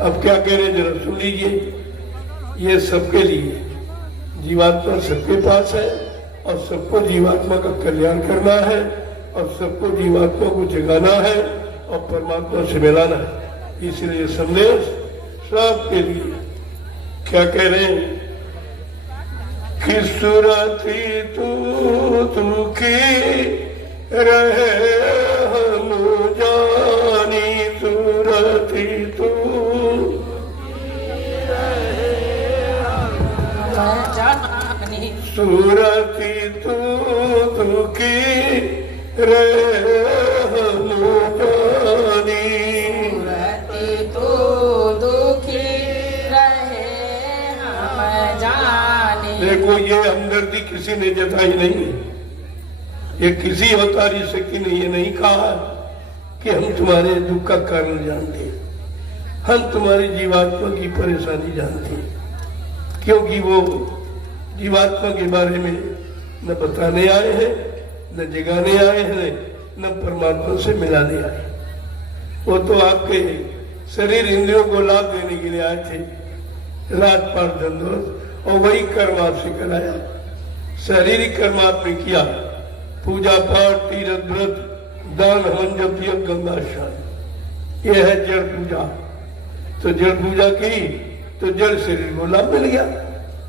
अब क्या कह रहे हैं जरा सुन लीजिए। ये सबके लिए, जीवात्मा सबके पास है और सबको जीवात्मा का कल्याण करना है और सबको जीवात्मा को जगाना है और परमात्मा से मिलाना है। इसलिए संदेश सबके लिए। क्या कह रहे हैं कि सुरती तू की रहे हम जानी, सुरती तू सुरती तू की रहे हम जानी, सुरती तू दुखी रहे हम जानी। देखो ये हमदर्दी किसी ने जताई नहीं है, ये किसी अवतारी शक्ति ने ये नहीं कहा कि हम तुम्हारे दुख का कारण जानते हैं, हम तुम्हारी जीवात्मा की परेशानी जानते हैं, क्योंकि वो जीवात्मा के बारे में न बताने आए हैं, न जगाने आए हैं, न परमात्मा से मिलाने आए। वो तो आपके शरीर इंद्रियों को लाभ देने के लिए आए थे, राजपाट धंधोस, और वही कर्म आपसे कराया। शारीरिक कर्म आपने किया, पूजा पाठ, तीर्थ व्रत, दान हवन, जप, यज्ञ, गंगा स्नान, यह है जड़ पूजा। तो जड़ पूजा की तो जड़ शरीर को लाभ मिल गया,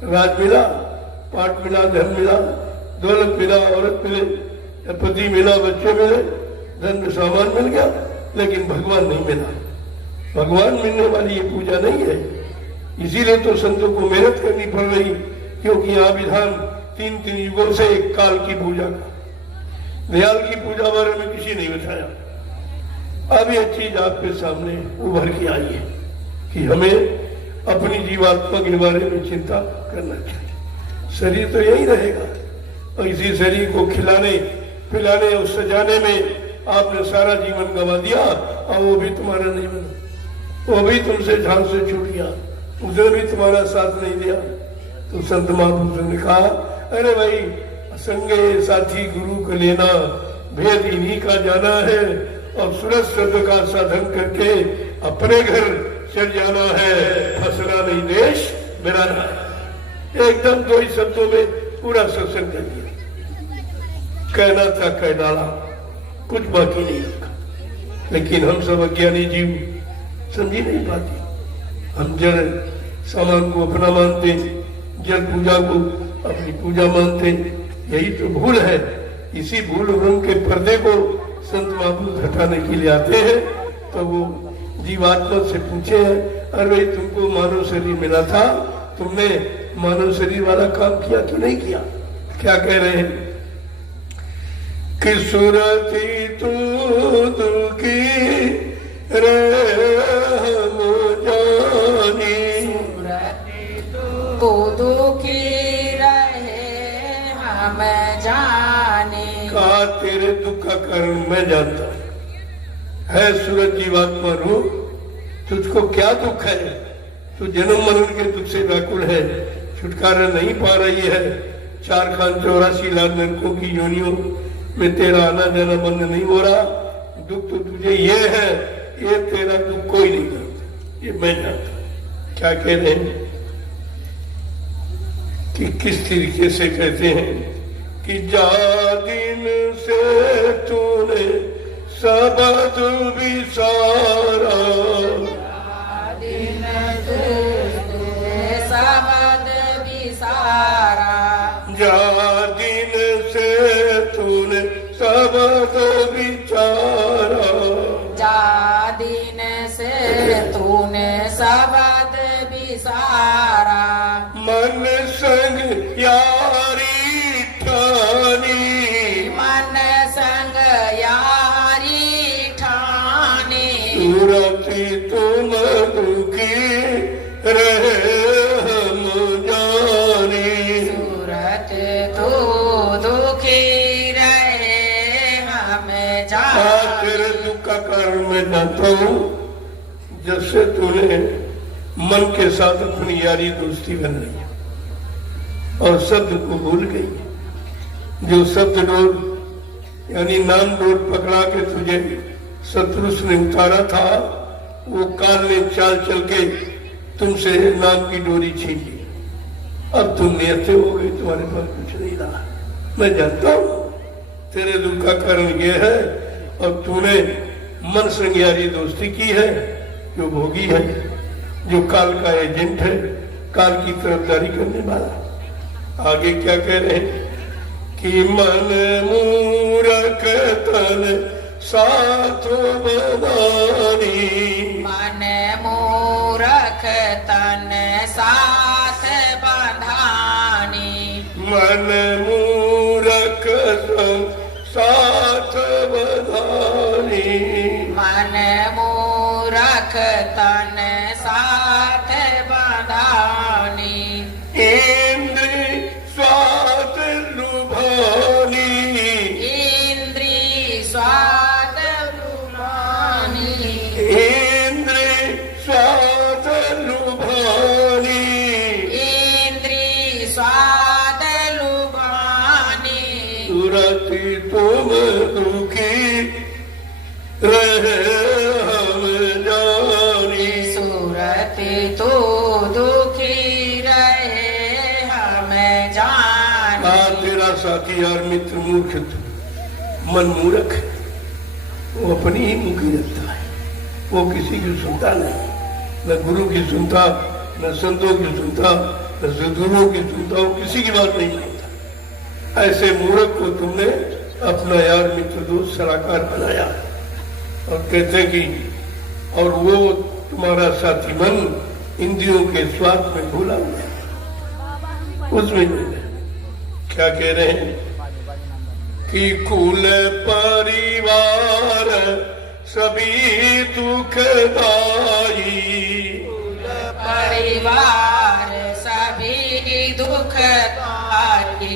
राज मिला, पाठ मिला, धन मिला, दौलत मिला, औरत मिले, पति मिला, बच्चे मिले, धन सामान मिल गया, लेकिन भगवान नहीं मिला। भगवान मिलने वाली ये पूजा नहीं है। इसीलिए तो संतों को मेहनत करनी पड़ रही, क्योंकि यहाँ विधान तीन युगों से एक काल की पूजा का, दयाल की पूजा बारे में किसी नहीं बताया। अब ये चीज आपके सामने उभर के आई है कि हमें अपनी जीवात्मा के बारे में चिंता करना चाहिए। शरीर तो यही रहेगा और इसी शरीर को खिलाने पिलाने और सजाने में आपने सारा जीवन गंवा दिया और वो भी तुम्हारा नहीं बना, वो भी तुमसे झांस से छूट गया, उसने भी तुम्हारा साथ नहीं दिया। तो संत महापुरुषों ने कहा, अरे भाई संगे साथी गुरु को लेना, भेद इन्हीं का जाना है और सूरज शब्द का साधन करके अपने घर चल जाना है, फसला नहीं देश बिराना है। एकदम दो ही शब्दों में पूरा सत्संग कर दिया। कहना था कह डाला, कुछ बाकी नहीं रखा। लेकिन हम सब अज्ञानी जीव समझी नहीं पाते। हम जड़ सामान को अपना मानते, जड़ पूजा को अपनी पूजा मानते, यही तो भूल है। इसी भूल भ्रम के पर्दे को संत महापुरुष हटाने के लिए आते हैं। तो वो जीवात्मा से पूछे हैं, अरे भाई तुमको मानव शरीर मिला था, तुमने मानव शरीर वाला काम किया कि नहीं किया? क्या कह रहे हैं कि सुरती तू दुखी रहे हम जानी, सुरती तू दुखी रहे हम जाने। कहा तेरे दुख का कारण मैं जानता हूं। है सूरज जीवात्मा रूप, तुझको क्या दुख है? तू जन्म मरण के दुख से व्याकुल है, छुटकारा नहीं पा रही है। 4,84 लाख नरकों की योनियों में तेरा आना जाना बंद नहीं हो रहा। दुख तो तुझे ये है, ये तेरा दुख कोई नहीं जानता, ये मैं जानता। क्या कह रहे हैं कि किस तरीके से कहते हैं कि जा दिन से तूने सबद विसारा, दिन से सबद विसारा, जा दिन से तूने सबद विचारा, जा दिन से तूने सबद विसारा। मन संग यारी ठानी, मन संग यारी ठानी, सूरती तुम दुखी रहे हम जानी, सूरत तू दुखी रहे हम जाने। तेरे दुख का कारण मैं जानता हूँ। जब से तूने मन के साथ अपनी यारी दोस्ती बन रही है और शब्द को भूल गई। जो शब्द डोर यानी नाम डोर पकड़ा के तुझे शत्रु ने उतारा था, वो काल ने चाल चल के तुमसे नाम की डोरी छीन ली। अब तुम नियत हो गई, तुम्हारे पास कुछ नहीं रहा। मैं जानता हूं तेरे दुख का कारण यह है, और तूने मन संज्ञारी दोस्ती की है, जो भोगी है, जो काल का एजेंट है, काल की तरफदारी करने वाला। आगे क्या कह रहे हैं कि मन मूरख तन साथ बंधानी, मन मूरख तन साथ बंधानी, मन मूरख तन साथ बंधानी, मन मूरख तन साथ बंधानी, इंद्र स्वाद लुभानी, इंद्री स्वाद लुभानी, इंद्र स्वाद लुभानी, इंद्री स्वाद लुभानी, सुरति तुम दुखी रहे हम जानी, सूरत तो दुखी रहे हम जाने। तेरा साथी और मित्र मूर्ख तू, मन मूर्ख है, वो अपनी ही मुखी रखता है, वो किसी की सुनता नहीं, न गुरु की सुनता, न संतों की सुनता, न सदगुरुओं की सुनता, वो किसी की बात नहीं मानता। ऐसे मूर्ख को तुमने अपना यार मित्र दोस्त सलाहकार बनाया, और कहते कि और वो तुम्हारा साथी मन इंद्रियों के स्वाद में भूला हुआ है। उसमें क्या कह रहे हैं कि कुल परिवार सभी दुखदाई, परिवार सभी दुखदाई,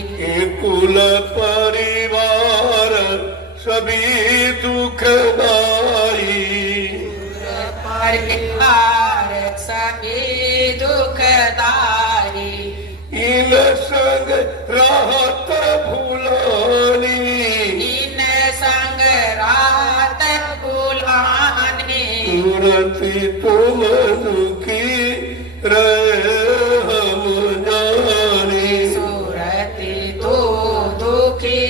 कुल परिवार सभी दुखदाई, परिवार सभी दुखदाई, इन संग राहत भुलानी, इन संग रात बुलानी, तुरंती तुम दुखी रहे हम जानी, सूरति तो दुखी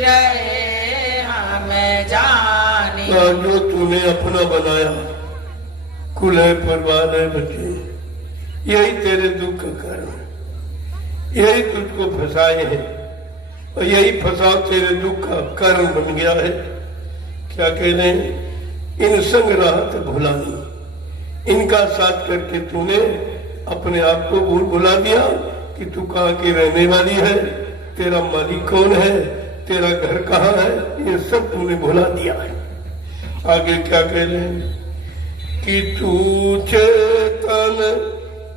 रहे हम जानी। जो तूने अपना बनाया, कुल है, परिवार है, बच्चे, यही तेरे दुख का कारण है, यही तुझको फंसाए हैं, और यही फंसाव तेरे दुख का कारण बन गया है। क्या कह रहे हैं, इन संग राहत भुलानी, इनका साथ करके तूने अपने आप को भुला दिया कि तू कहाँ की रहने वाली है, तेरा मालिक कौन है, तेरा घर कहाँ है, ये सब तूने भुला दिया है। आगे क्या कह रहे हैं कि तू चेतन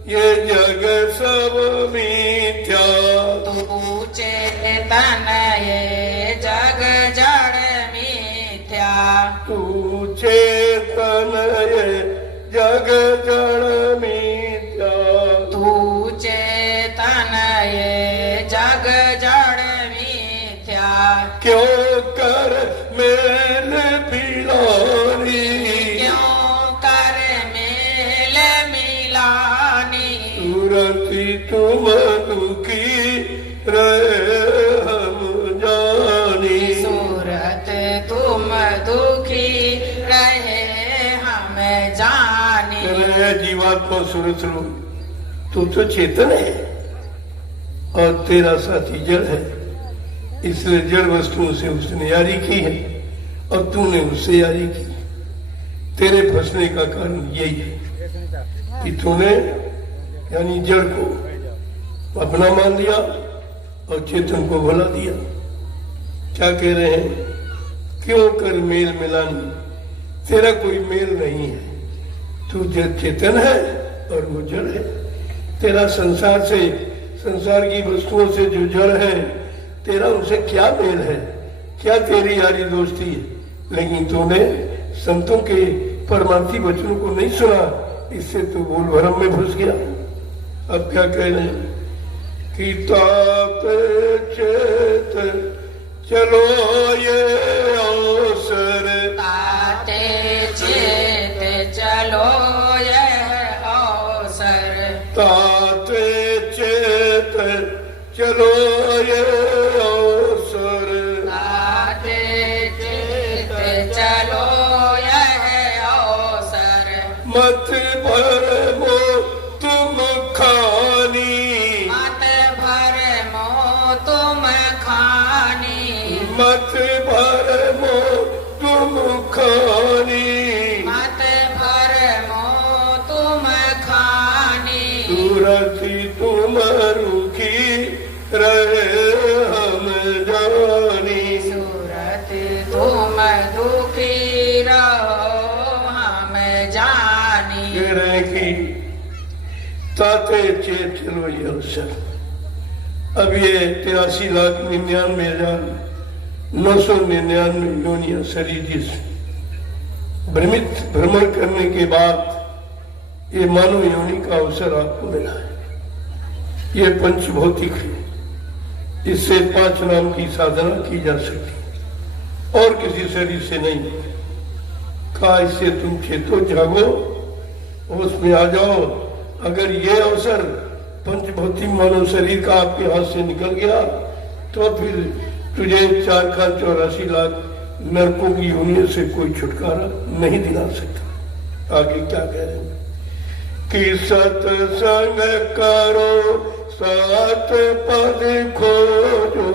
ये जग सब मिथ्या, तू चेतन ये जग जड़ मिथ्या, तू चेतन ये जग जड़ मिथ्या, तू चेतन ये जग जड़ मिथ्या, क्यों कर मेल पिलानी, क्यों कर मेल मिलानी, तुरंती तुम दुखी रहे हम जानी, सूरत तुम दुखी रहे हम जानी। तेरे जीवात्मा सूरत लो, तू तो चेतन है और तेरा साथी जड़ है, इसलिए जड़ वस्तुओं से उसने यारी की है और तूने उससे यारी की। तेरे फंसने का कारण यही है कि तूने यानी जड़ को अपना मान लिया और चेतन को भुला दिया। क्या कह रहे हैं, क्यों कर मेल मिलानी, तेरा कोई मेल नहीं है, तू चेतन है और वो जड़ है। तेरा संसार से, संसार की वस्तुओं से जो जड़ है, तेरा उनसे क्या मेल है, क्या तेरी यारी दोस्ती है, लेकिन तूने संतों के परमार्थी वचनों को नहीं सुना, इससे तू भूल भरम में घुस गया। अब क्या कह रहे हैं कि तात चेत चलो ये अवसर, ताते चेत चलो ताते चेत चलो ये अवसर, ताते चेत चलो यह अवसर, मत भरमो तुम खानी, मत भरमो तुम खानी, मत भरमो तुम खानी, मत भरमो तुम खानी, सूरति तुम रुखी रहे हम जानी, सूरत तुम दुखी रहो हम जानी। कह रहे हैं कि ताते चेत चलो ये अवसर। अब ये 83,99,999 योनियां शरीर जिस भ्रमण करने के बाद ये मानव योनि का अवसर आपको मिला है। ये पंचभौतिक है, इससे 5 नाम की साधना की जा सकती और किसी शरीर से नहीं। कहा इससे तुम चेतो जागो, होश में आ जाओ। अगर ये अवसर पंचभौतिक मानव शरीर का आपके हाथ से निकल गया तो फिर तुझे 4,84,00,000 नरकों की योनियों से कोई छुटकारा नहीं दिला सकता। आगे क्या कह रहे हैं कि सत्संग करो सात पद खोजो,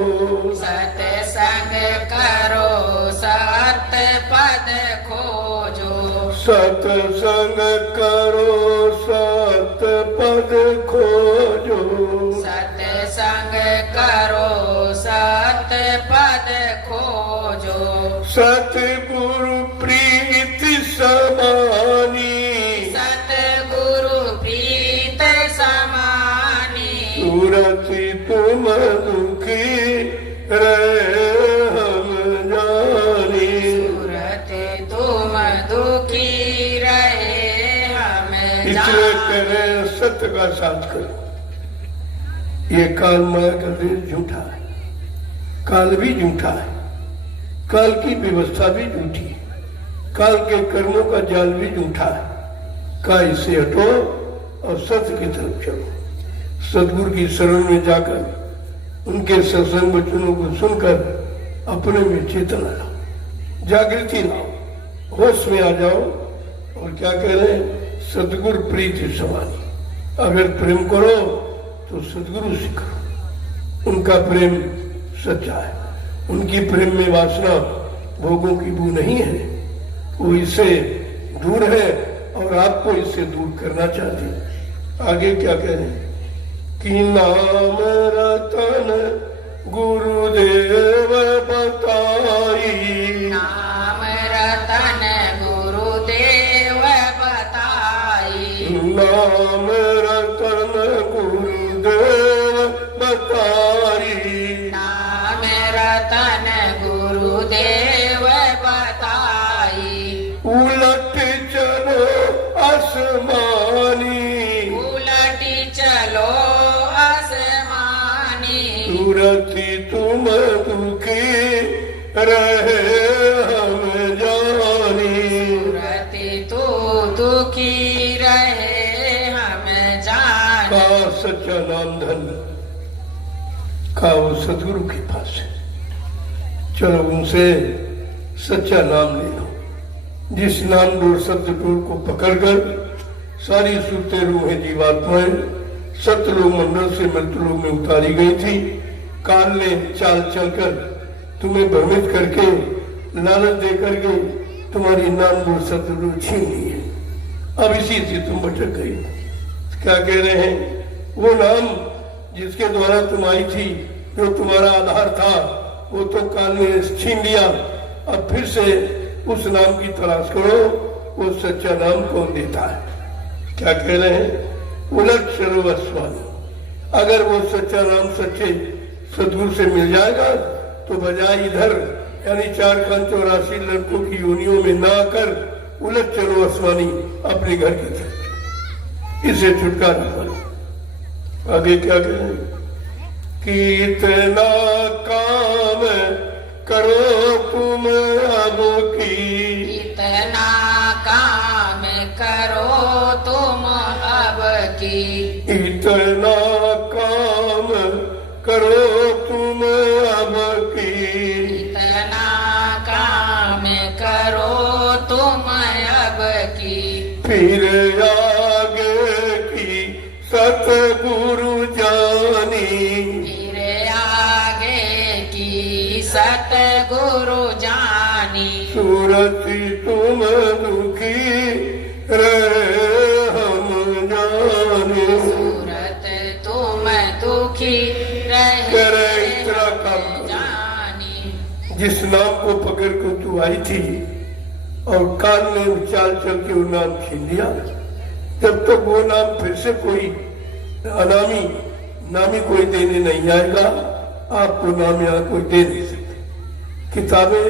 सत्संग करो सत पद खोजो, सत्संग करो सत पद खोजो, सत्संग करो सत पद खोजो, सतगुरु प्रीति समानी, सतगुरु प्रीत समानी, सूरति तुम दुखी रहे हम जानी, सूरत तुम दुखी रहे हम इसलिए जानी। करें सत्य का साथ करो। ये काल माया का देश झूठा है, काल भी झूठा है, काल की व्यवस्था भी झूठी है, काल के कर्मों का जाल भी झूठा है। का इससे हटो और सत्य की तरफ चलो। सदगुरु की शरण में जाकर उनके सत्संग वचनों को सुनकर अपने में चेतना लाओ, जागृति लाओ, होश में आ जाओ। और क्या कह रहे हैं, सदगुरु प्रीति समानी। अगर प्रेम करो तो सदगुरु से करो, उनका प्रेम सच्चा है, उनकी प्रेम में वासना भोगों की बू नहीं है, वो इससे दूर है और आपको इससे दूर करना चाहते हैं। आगे क्या कह रहे हैं कि नाम रतन गुरुदेव बताई, नाम रतन गुरुदेव बताई, नाम रतन गुरुदेव बताई, नाम रतन गुरुदेव बताई, उलट चलो आसमानी, उलटी चलो आसमानी, सूरति तुम दुखी रहे हम जानी, सूरति तू दुखी रहे हम जानी। का सच्चा नाम धन का वो सदगुरु के पास है। चलो उनसे सच्चा नाम ले लो। जिस नाम डोर सत्य डोर को पकड़कर सारी सूते रूहें जीवात्माएं सत्यलोक मंडल से मृत्युलोक में उतारी गई थी। काल ने चाल चलकर तुम्हें भ्रमित करके लालच दे करके तुम्हारी नाम डोर सत्य डोर छीन ली है। अब इसी से तुम भटक गई। क्या कह रहे हैं, वो नाम जिसके द्वारा तुम आई थी, जो तुम्हारा आधार था, वो तो काल ने छीन लिया। अब फिर से उस नाम की तलाश करो। वो सच्चा नाम कौन देता है? क्या कह रहे हैं, उलट चलो स्वामी। अगर वो सच्चा नाम सच्चे सदगुरु से मिल जाएगा तो बजाय इधर यानी 4,84 लड़कों की योनियों में ना आकर उलट चलो आसमानी अपने घर की तरफ। इसे छुटकारा पाओ। आगे क्या कह रहे हैं कि इतना काम करो तुम अब की, इतना काम करो तुम अब की, इतना काम करो तुम अब की, इतना काम करो तुम अब की, फिर आगे की सतगुरु जानी, फिर आगे की सतगुरु जानी। सूरत तुम दुखी रहे हम जाने, सूरत तुम दुखी रहे इतना काम करो। जानी। जिस नाम को पकड़ कर तू आई थी और कान ने चाल चल के वो नाम छीन लिया, जब तक वो नाम फिर से कोई अनामी नामी कोई देने नहीं आएगा, आपको नाम यहाँ कोई दे नहीं सकते। किताबें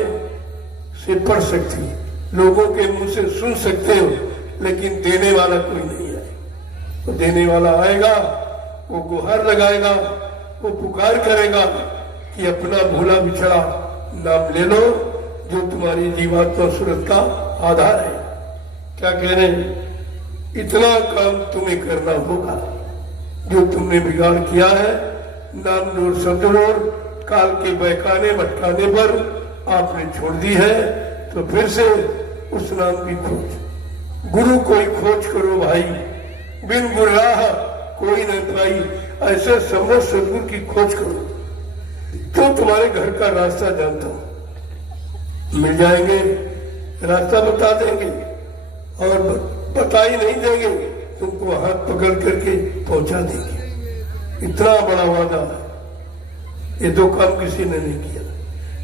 से पढ़ सकती, लोगों के मुंह से सुन सकते हो, लेकिन देने वाला कोई नहीं आए। तो देने वाला आएगा, वो गुहार लगाएगा, वो पुकार करेगा कि अपना भूला बिछड़ा नाम ले लो, जो तुम्हारी जीवात्मा सूरत का आधार है। क्या कह रहे हैं? इतना काम तुम्हें करना होगा, जो तुमने बिगाड़ किया है, नाम जोड़ शब्द जोड़ काल के बहकाने भटकाने पर आपने छोड़ दी है, तो फिर से उस नाम की खोज, गुरु कोई खोज करो भाई, बिन गुराह कोई न पाई, ऐसे समझ सदगुरु की खोज करो। तो तुम्हारे घर का रास्ता जानता हूं, मिल जाएंगे, रास्ता बता देंगे, और बता ही नहीं देंगे, तुमको हाथ पकड़ करके पहुंचा देंगे। इतना बड़ा वादा है, ये दो काम किसी ने नहीं किया।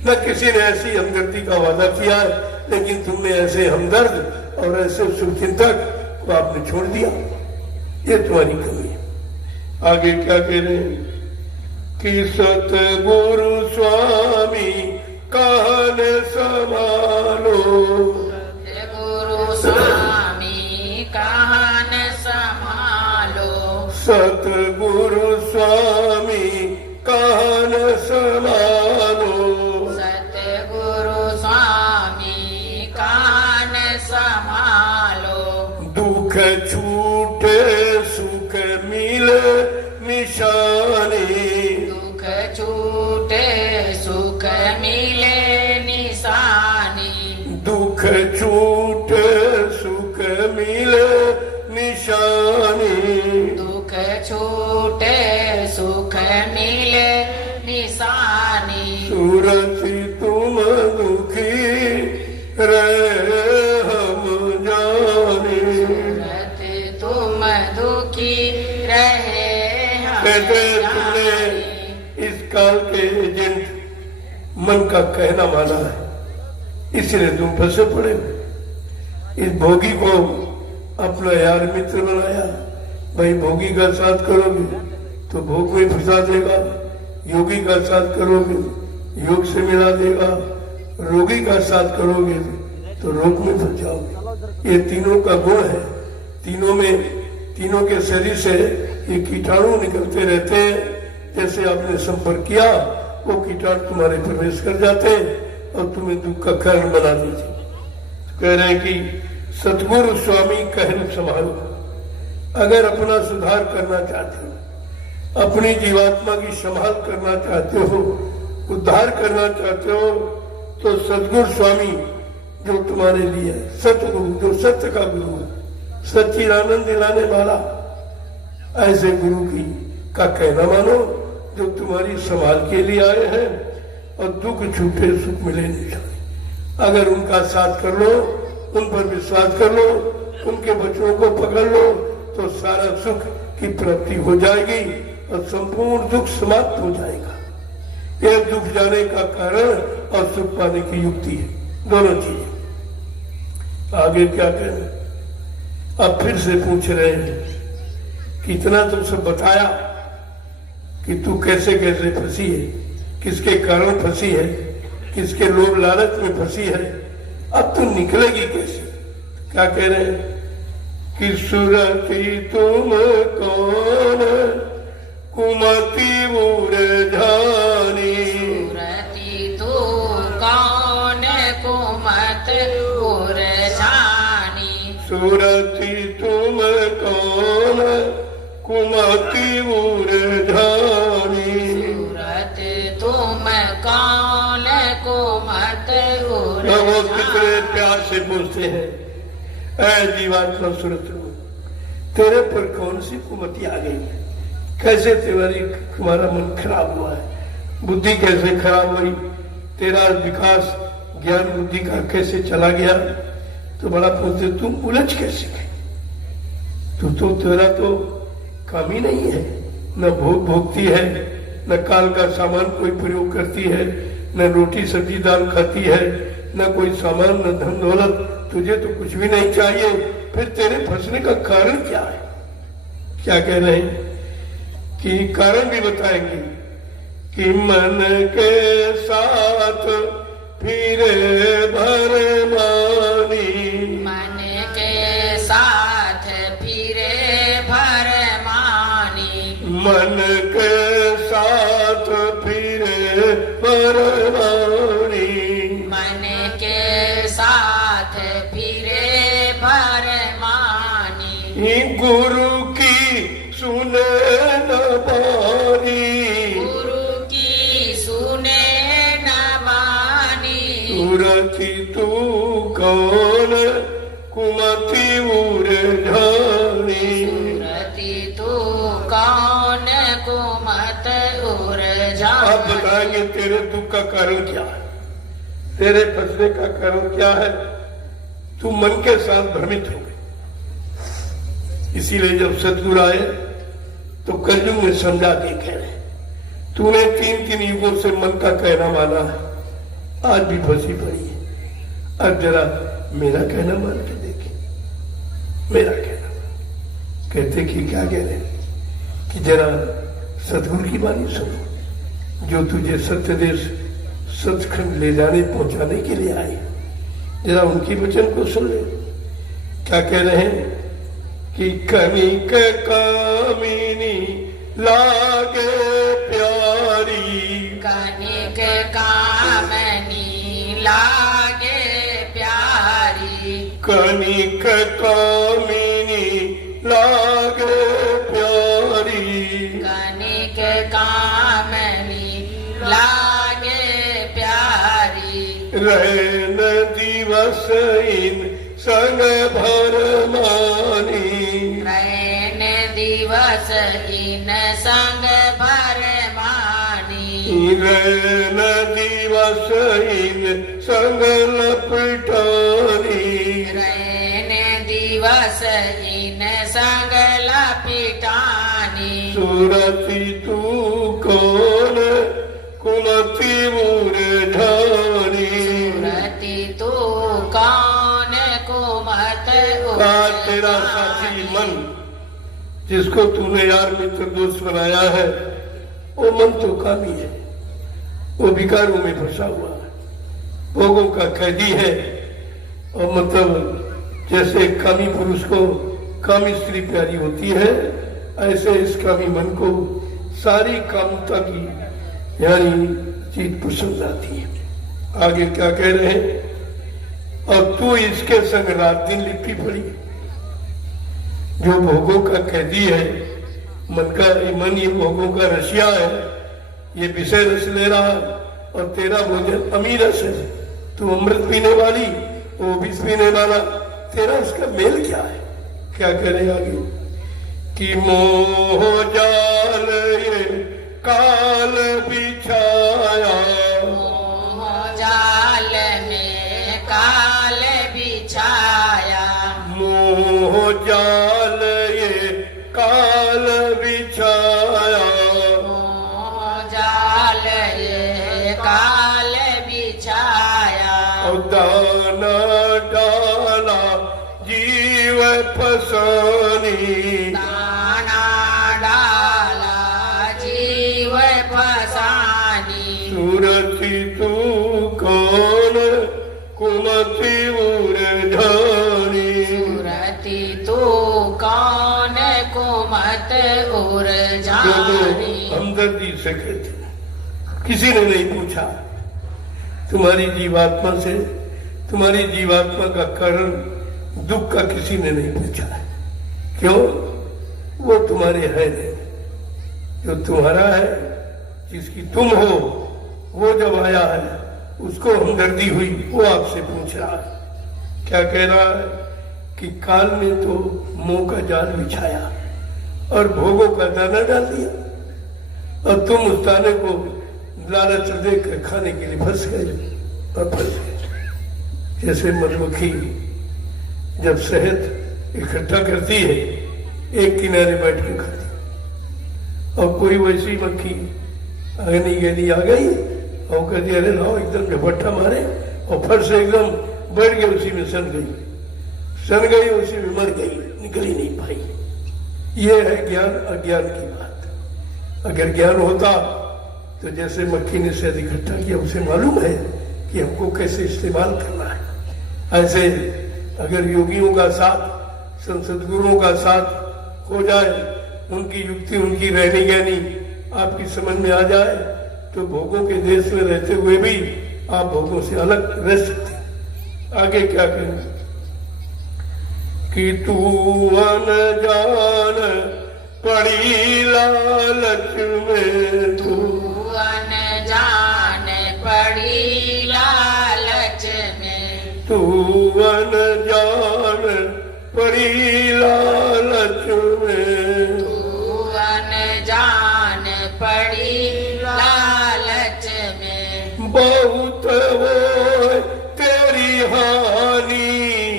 न किसी ने ऐसी हमदर्दी का वादा किया है, लेकिन तुमने ऐसे हमदर्द और ऐसे शुभचिंतक को आपने छोड़ दिया, ये तुम्हारी कमी है। आगे क्या कह रहे हैं कि सतगुरु स्वामी कहन संभालो, गुरु स्वामी कहन संभालो, सतगुरु स्वामी कहन संभालो, सतगुरु स्वामी कहन संभालो, दुख छूटे सुख मिले निशानी, दुख छूटे सुख मिले निशानी, दुख छूटे सुख मिले निशानी, दुख छूटे सुख मिले निशानी। सूरत तुम दुखी रहे हम जाने, सूरत तुम दुखी रहे हम कहते तुमने जाने। इस काल के एजेंट मन का कहना माना है, इसलिए तुम फंसे पड़े हो। इस भोगी को अपना यार मित्र बनाया, भाई भोगी का साथ करोगे तो भोग में फंसा देगा, योगी का साथ करोगे योग से मिला देगा, रोगी का साथ करोगे तो रोग में फंस जाओगे। ये तीनों का गुण है, तीनों में, तीनों के शरीर से ये कीटाणु निकलते रहते हैं। जैसे आपने संपर्क किया, वो कीटाणु तुम्हारे प्रवेश कर जाते हैं और तुम्हें दुख का कारण बना दीजिए। कह रहे हैं कि सतगुरु स्वामी कहन संभालो। अगर अपना सुधार करना चाहते हो, अपनी जीवात्मा की संभाल करना चाहते हो, उद्धार करना चाहते हो, तो सतगुरु स्वामी जो तुम्हारे लिए है, सतगुरु जो सत्य का गुरु है, सच्चिदानंद दिलाने वाला, ऐसे गुरु की का कहना मानो, जो तुम्हारी संभाल के लिए आए हैं, और दुख छूटे सुख मिले निशानी। अगर उनका साथ कर लो, उन पर विश्वास कर लो, उनके बच्चों को पकड़ लो, तो सारा सुख की प्राप्ति हो जाएगी और संपूर्ण दुख समाप्त हो जाएगा। यह दुख जाने का कारण और सुख पाने की युक्ति है, दोनों चीजें। आगे क्या कहें? अब फिर से पूछ रहे हैं कि इतना तुमसे बताया कि तू कैसे कैसे फंसी है, किसके कारण फंसी है, किसके लोभ लालच में फंसी है, अब तू निकलेगी कैसे? क्या कह रहे हैं कि सुरती तुम कौन कुमति बुरझानी, सुरती तू कौन कुमत बुरझानी, सुरती तुम कौन कुमति से पूछते हैं, ऐ जीवात्मा सुरत लो, तेरे पर कौन सी कुमति आ गई? कैसे तुम्हारा मन खराब हुआ है? बुद्धि कैसे खराब हुई? तेरा विकास ज्ञान बुद्धि का कैसे चला गया? तो बड़ा पूछते, तुम उलझ कैसे गए? तो तेरा तो काम ही नहीं है, न भोग भोगती है, न काल का सामान कोई प्रयोग करती है, न रोटी सब्जी दाल खाती है, न कोई सामान, न धन दौलत, तुझे तो कुछ भी नहीं चाहिए। फिर तेरे फंसने का कारण क्या है? क्या कह रहे हैं कि कारण भी बताएंगे कि मन के साथ फिरे भरमानी, मन के साथ फिरे भरमानी, मन के साथ फिरे भरमानी, मन के साथ फिरे भरमानी, गुरु की सुने न बानी, गुरु की सुने न बानी, सुरति तू कौन कुमति उरझानी, सुरति तू कौन कुमत उरझानी। आप बताएंगे तेरे दुख का कारण क्या है? तेरे फंसने का कारण क्या है? तू मन के साथ भ्रमित हो गई। इसीलिए जब सतगुरु आए तो कलयुग में समझा के कह रहे, तूने 3 युगों से मन का कहना माना है, आज भी फंसी पड़ी है। अब जरा मेरा कहना मान के देखे, मेरा कहना मान। कहते कि क्या कह रहे कि जरा सतगुरु की वाणी सुनो, जो तुझे सत्य देश सचखंड ले जाने पहुंचाने के लिए आए, जरा उनकी वचन को सुन ले। क्या कह रहे हैं कि कनिक कामिनी लागे प्यारी, कनिक कामनी लागे प्यारी, कनिक कामिनी लागे प्यारी, कनिक कामनी लागे प्यारी, रहन दिवस इन संग भरमानी, रैन दिवस इन संग भरमानी, रहन दिवस इन संग लपटानी, रैन दिवस इन संग लपिटानी, सुरति तू कौन कुमति उरझानी, सुरति तू कौन कुमत का तेरा साथी मन, जिसको तूने यार मित्र दोस्त बनाया है, वो मन तो कामी है, वो विकारों में फंसा हुआ है, भोगों का कैदी है। और मतलब जैसे कामी पुरुष को कामी स्त्री प्यारी होती है, ऐसे इस कामी मन को सारी कामता की यानी चीज पसंद आती है। आगे क्या कह रहे हैं, और तू इसके संग रात दिन लिपटी पड़ी, जो भोगों का कैदी है, मन ये भोगों का रसिया है, ये विषय रस ले रहा, और तेरा भोजन अमीर रस है, तू अमृत पीने वाली, वो विष पीने वाला, तेरा उसका मेल क्या है? क्या कह रहे आगे कि मोह जाल ये काल बिछाया, मोह जाल में काल बिछाया, मोह जाल ये काल बिछाया, मोह जाल ये काल बिछाया, और दाना डाला जीव फसानी, दाना डाला जीव फसानी, सुरति तू कौन कुमति उरझानी, सुरति तू कौन कुमत उरझानी। हमदर्दी से कहते, किसी ने नहीं पूछा तुम्हारी जीवात्मा से, तुम्हारी जीवात्मा का कारण दुख का किसी ने नहीं पूछा है। क्यों? वो तुम्हारे है नहीं, जो तुम्हारा है, जिसकी तुम हो, वो जब आया है उसको हमदर्दी हुई, वो आपसे पूछ रहा है। क्या कह रहा है कि काल ने तो मोह का जाल बिछाया और भोगों का दाना डाल दिया, और तुम उस दाने को लालच देकर खाने के लिए फंस गए और फंस गए। जैसे मधुमक्खी जब शहद इकट्ठा करती है एक किनारे बैठ के खाती, और कोई वैसी मक्खी अगनी गली आ गई और कहती अरे लाओ एकदम झपट्टा मारे, और फट से एकदम बैठ गई, उसी में सन गई, उसी में मर गई, निकल ही नहीं पाई। ये है ज्ञान अज्ञान की बात। अगर ज्ञान होता तो जैसे मक्खी ने शहद इकट्ठा किया, उसे मालूम है कि हमको कैसे इस्तेमाल करना है। ऐसे अगर योगियों का साथ, संत गुरुओं का साथ हो जाए, उनकी युक्ति, उनकी रहनी गहनी आपकी समझ में आ जाए, तो भोगों के देश में रहते हुए भी आप भोगों से अलग रह सकते। आगे क्या कहें कि तू अनजान पड़ी लालच में, तू अनजान पड़ी लालच में, तू अनजान पड़ी लालच में, तू अनजान पड़ी लालच में, बहुत हो तेरी हानि,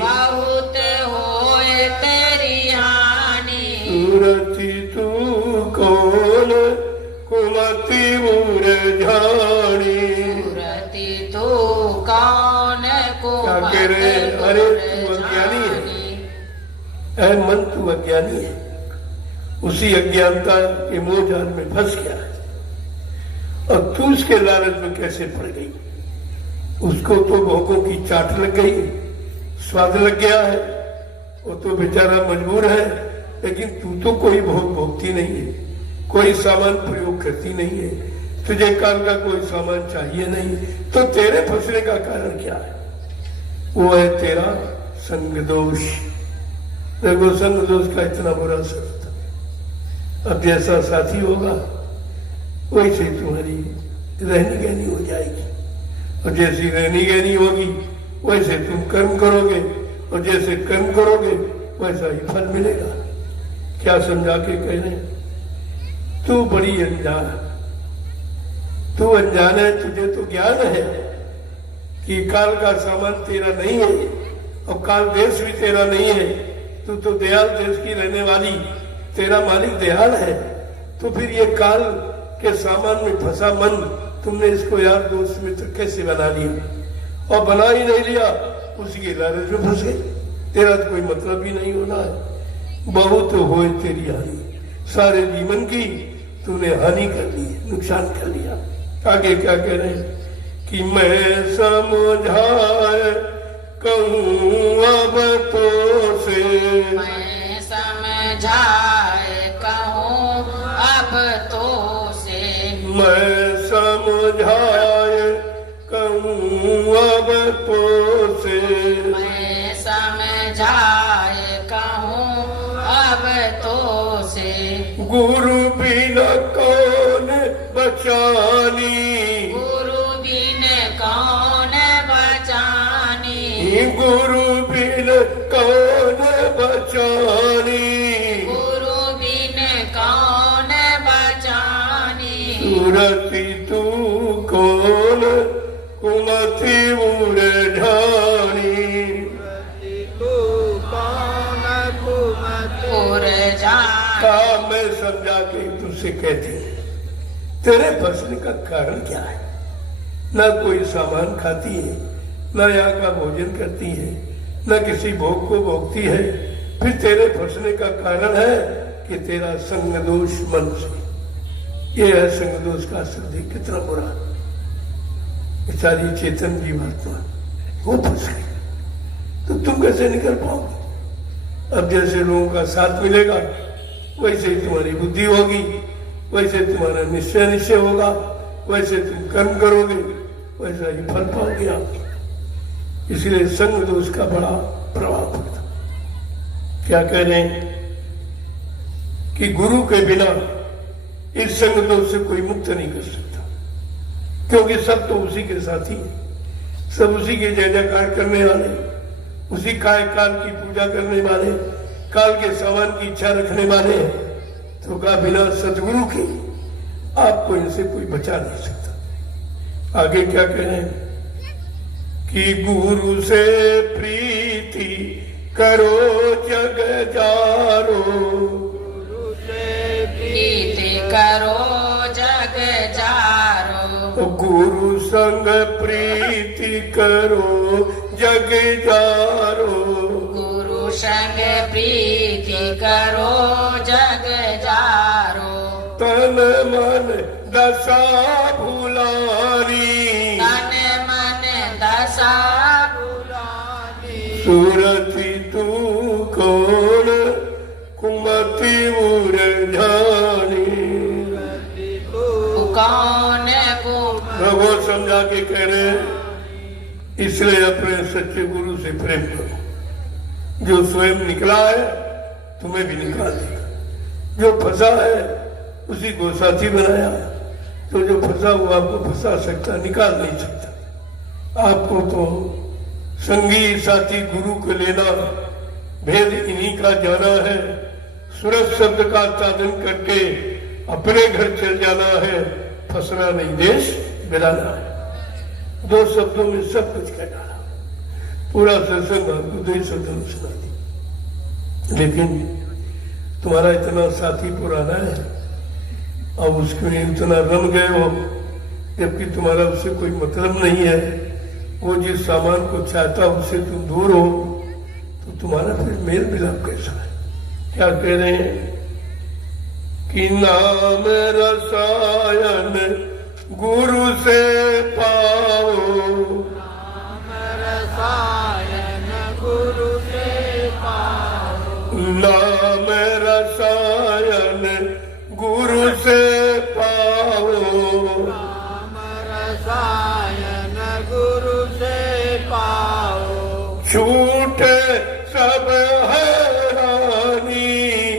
बहुत होए तेरी हानि, सूरती तू कौन कुमति मुरझानी, सूरती तू कौन को क्या कह रहे हैं? अरे तू अज्ञानी है, ऐ मन तू अज्ञानी है, उसी अज्ञानता के मोह जाल में फंस गया है, और तू उसके लालच में कैसे पड़ गई। उसको तो भोगों की चाट लग गई, स्वाद लग गया है, वो तो बेचारा मजबूर है, लेकिन तू तो कोई भोग भोगती नहीं है, कोई सामान प्रयोग करती नहीं है, तुझे काल का कोई सामान चाहिए नहीं, तो तेरे फंसने का कारण क्या है? वो है तेरा संग दोष। देखो संग दोष का इतना बुरा असर होता, अब जैसा साथी होगा वैसे तुम्हारी रहनी गहनी हो जाएगी, और जैसी रहनी गहनी होगी वैसे तुम कर्म करोगे, और जैसे कर्म करोगे वैसा ही फल मिलेगा। क्या समझा के कह रहे? तू बड़ी अनजान, तू अनजान है, तुझे तो ज्ञान है कि काल का सामान तेरा नहीं है, और काल देश भी तेरा नहीं है, तू तो दयाल देश की रहने वाली, तेरा मालिक दयाल है, तो फिर ये काल के सामान में फंसा मन, तुमने इसको यार दोस्त मित्र कैसे बना लिया, और बना ही नहीं लिया, उसी के लालच में फंस गई। तेरा तो कोई मतलब भी नहीं होना है। बहुत होए तेरी हानि, सारे जीवन की तूने हानि कर ली, नुकसान कर लिया। आगे क्या कह रहे हैं कि मैं समझाए कहूँ अब तो से, मैं समझाए कहूँ अब तो से, मैं समझाए कहूँ अब तो से, मैं समझाए कहूँ अब तो से, गुरु बिना कौन बचानी, गुरु बिन कौन बचानी, गुरु बिन कौन बचानी, गुरु बिन कौन बचानी, सूरती तू कौन कुमति मुरझानी, मैं समझा के तुझसे कहती तेरे फंसने का कारण क्या है? ना कोई सामान खाती है, ना यहाँ का भोजन करती है, ना किसी भोग को भोगती है, फिर तेरे फंसने का कारण है कि तेरा संग दोष मन से। ये है संग दोष का असर, देख कितना बुरा। बेचारी चेतन जीवात्मा वो फंस गई, तो तुम कैसे निकल पाओगे? अब जैसे लोगों का साथ मिलेगा वैसे ही तुम्हारी बुद्धि होगी, वैसे तुम्हारा निश्चय होगा, वैसे तुम कर्म करोगे, वैसा ही फल पाओगे आप। इसलिए संग दोष का बड़ा प्रभाव पड़ता। क्या कह रहे हैं कि गुरु के बिना इस संग दोष से कोई मुक्त नहीं कर सकता, क्योंकि सब तो उसी के साथी है, सब उसी के जय जयकार करने वाले, उसी काय काल की पूजा करने वाले, काल के सामान की इच्छा रखने वाले, तो कहा बिना सदगुरु के आपको इनसे कोई बचा नहीं सकता। आगे क्या कह रहे हैं कि गुरु से प्रीति करो जग जारो, गुरु से प्रीति करो जग जारो, गुरु संग प्रीति करो जग जारो, गुरु संग प्रीति करो जग जारो, तन मन दशा भुलानी, तन मन दशा भुलानी, सूरति तू कौन कुमति मुरझानी। कौन को प्रभु समझा के कह रहे हैं, इसलिए अपने सच्चे गुरु से प्रेम करो। जो स्वयं निकला है तुम्हें भी निकाल देगा, जो फंसा है उसी को साथी बनाया, तो जो फंसा वो आपको फंसा सकता, निकाल नहीं सकता। आपको तो संगी साथी गुरु को लेना, भेद इन्हीं का जाना है, सूरज शब्द का साधन करके अपने घर चल जाना है, फंसना नहीं, देश बिराना है। दो शब्दों में सब कुछ कह डाला, पूरा सत्संग आपको दो ही शब्दों में सुना दी। लेकिन तुम्हारा इतना साथी पुराना है, अब उसके इतना रम गए हो, जबकि तुम्हारा उससे कोई मतलब नहीं है। वो जिस सामान को चाहता उससे तुम दूर हो, तो तुम्हारा फिर मेल मिलाप कैसा है? क्या कह रहे हैं कि नाम रसायन गुरु से पाओ, नाम रसायन गुरु से पाओ, नाम रसायन गुरु से पाओ, नाम रसायन गुरु से पाओ, छूटे सब हैरानी,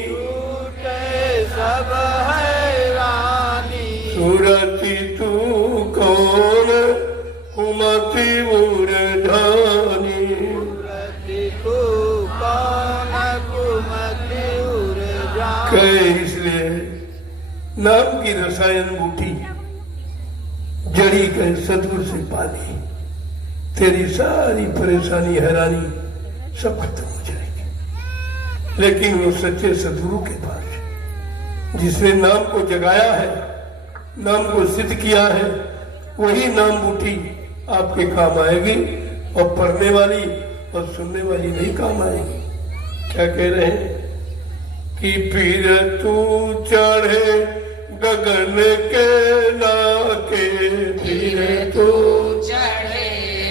छूटे सब हैरानी, सूरति तू कौन कुमति मुरझानी। सूरति तू कौन कुमति मुरझानी। कहे इसलिए नाम की रसायन बूटी जड़ी कहे सदगुरु से पानी, तेरी सारी परेशानी हैरानी सब खत्म हो जाएगी। लेकिन वो सच्चे सदगुरु के पास, जिसने नाम को जगाया है, नाम को सिद्ध किया है, वही नाम बूटी आपके काम आएगी, और पढ़ने वाली और सुनने वाली नहीं काम आएगी। क्या कह रहे हैं कि फिर तू चढ़े गगन के नाके, फिर तू चढ़े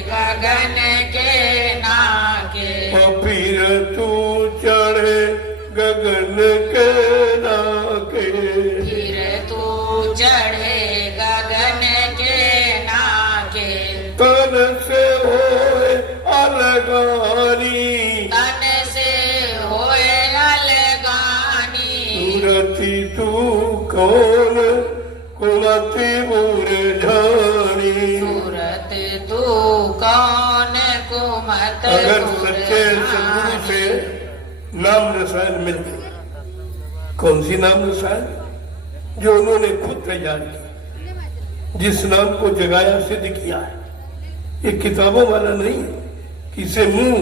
गगन के नाके, और फिर तू चढ़े गगन के नाके, फिर तू चढ़े गगन के नाके, तन से होए अलगानी, तन से होए अलगानी, सूरति तू कौन कुमति मुरझानी। सूरत तू कौन कुमत अगर सच्चे सदगुरु से नाम रसायन मिल गई, कौन सी नाम रसायन? जो उन्होंने खुद तैयार की, जिस नाम को जगाया सिद्ध किया है। ये किताबों वाला नहीं है, किसे मुंह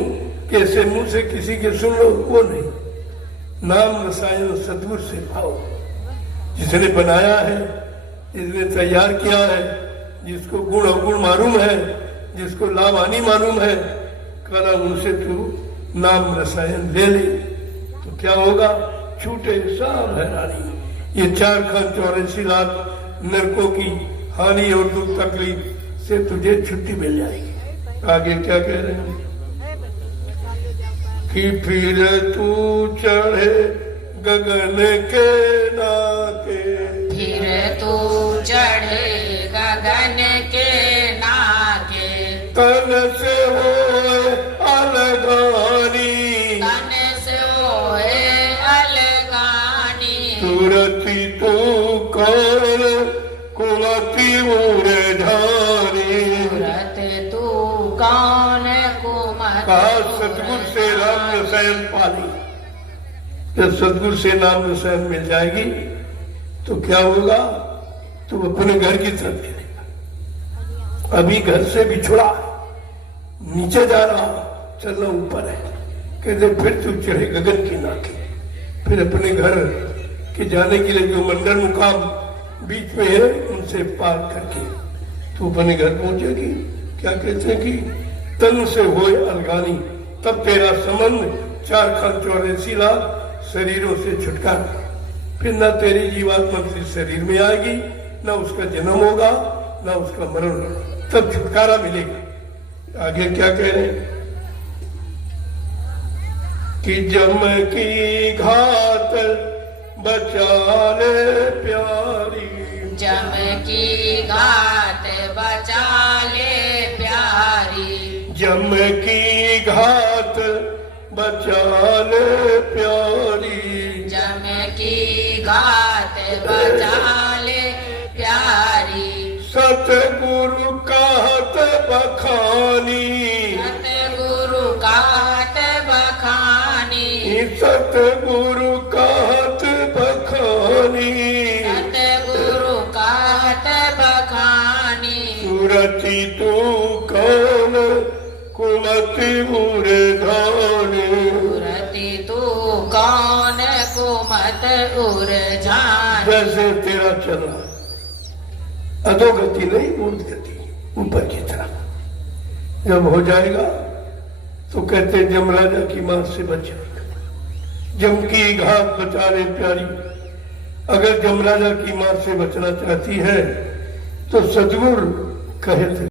कैसे मुंह से किसी के सुन लो, वो नहीं। नाम रसायन सदगुरु से पाओ, जिसने बनाया है, जिसने तैयार किया है, जिसको गुण अवगुण मालूम है, जिसको लाभ हानि मालूम है, कला उनसे तू नाम रसायन ले ले, तो क्या होगा? छूटे सब हैरानी। ये 4,84 लाख नरकों की हानि और दुख तकलीफ से तुझे छुट्टी मिल जाएगी। आगे क्या कह रहे हैं कि फिर तू चढ़े गगन के नाके, फिर तू चढ़े गगन के नाके, तन से होए अलगानी, तन से होए अलगानी, सूरति तू कौन कुमति मुरझानी। सूरत तू कौन कुमत कहा सतगुरु से राम रसायन पाली। जब सदगुरु से नाम रसायन मिल जाएगी तो क्या होगा, तू अपने घर की तरफ चलेगा। अभी घर से बिछुड़ा, नीचे जा रहा, चलना ऊपर है। कहते फिर तू चढ़े गगन की नाके, फिर अपने घर के जाने के लिए जो मंडल मुकाम बीच में है उनसे पार करके तू अपने घर पहुंचेगी। क्या कहते हैं कि तन से होए अलगानी, तब तेरा संबंध 4,84 लाख शरीरों से छुटकारा। फिर ना तेरी जीवात्मा किसी शरीर में आएगी, ना उसका जन्म होगा, ना उसका मरण होगा, तब छुटकारा मिलेगा। आगे क्या कह रहे हैं कि जम की घात बचा ले प्यारी, जम की घात बचा ले प्यारी, जम की घात बचा ले प्यारी, जम की घात बचा ले प्यारी। सतगुरु कहत बखानी, सतगुरु कहत बखानी, सतगुरु कहत बखानी, सतगुरु कहत बखानी। सुरति तू कौन कुमति उर्धानी, सुरति तू कौन कुमत उर्जान। जैसे तेरा चलना अधोगति नहीं, ऊर्ध्वगति, ऊपर की तरफ जब हो जाएगा तो कहते जमराजा की मार से बच जाएगा। जम की घात बचा ले प्यारी, अगर जमराजा की मार से बचना चाहती है तो सदगुरु कहे थे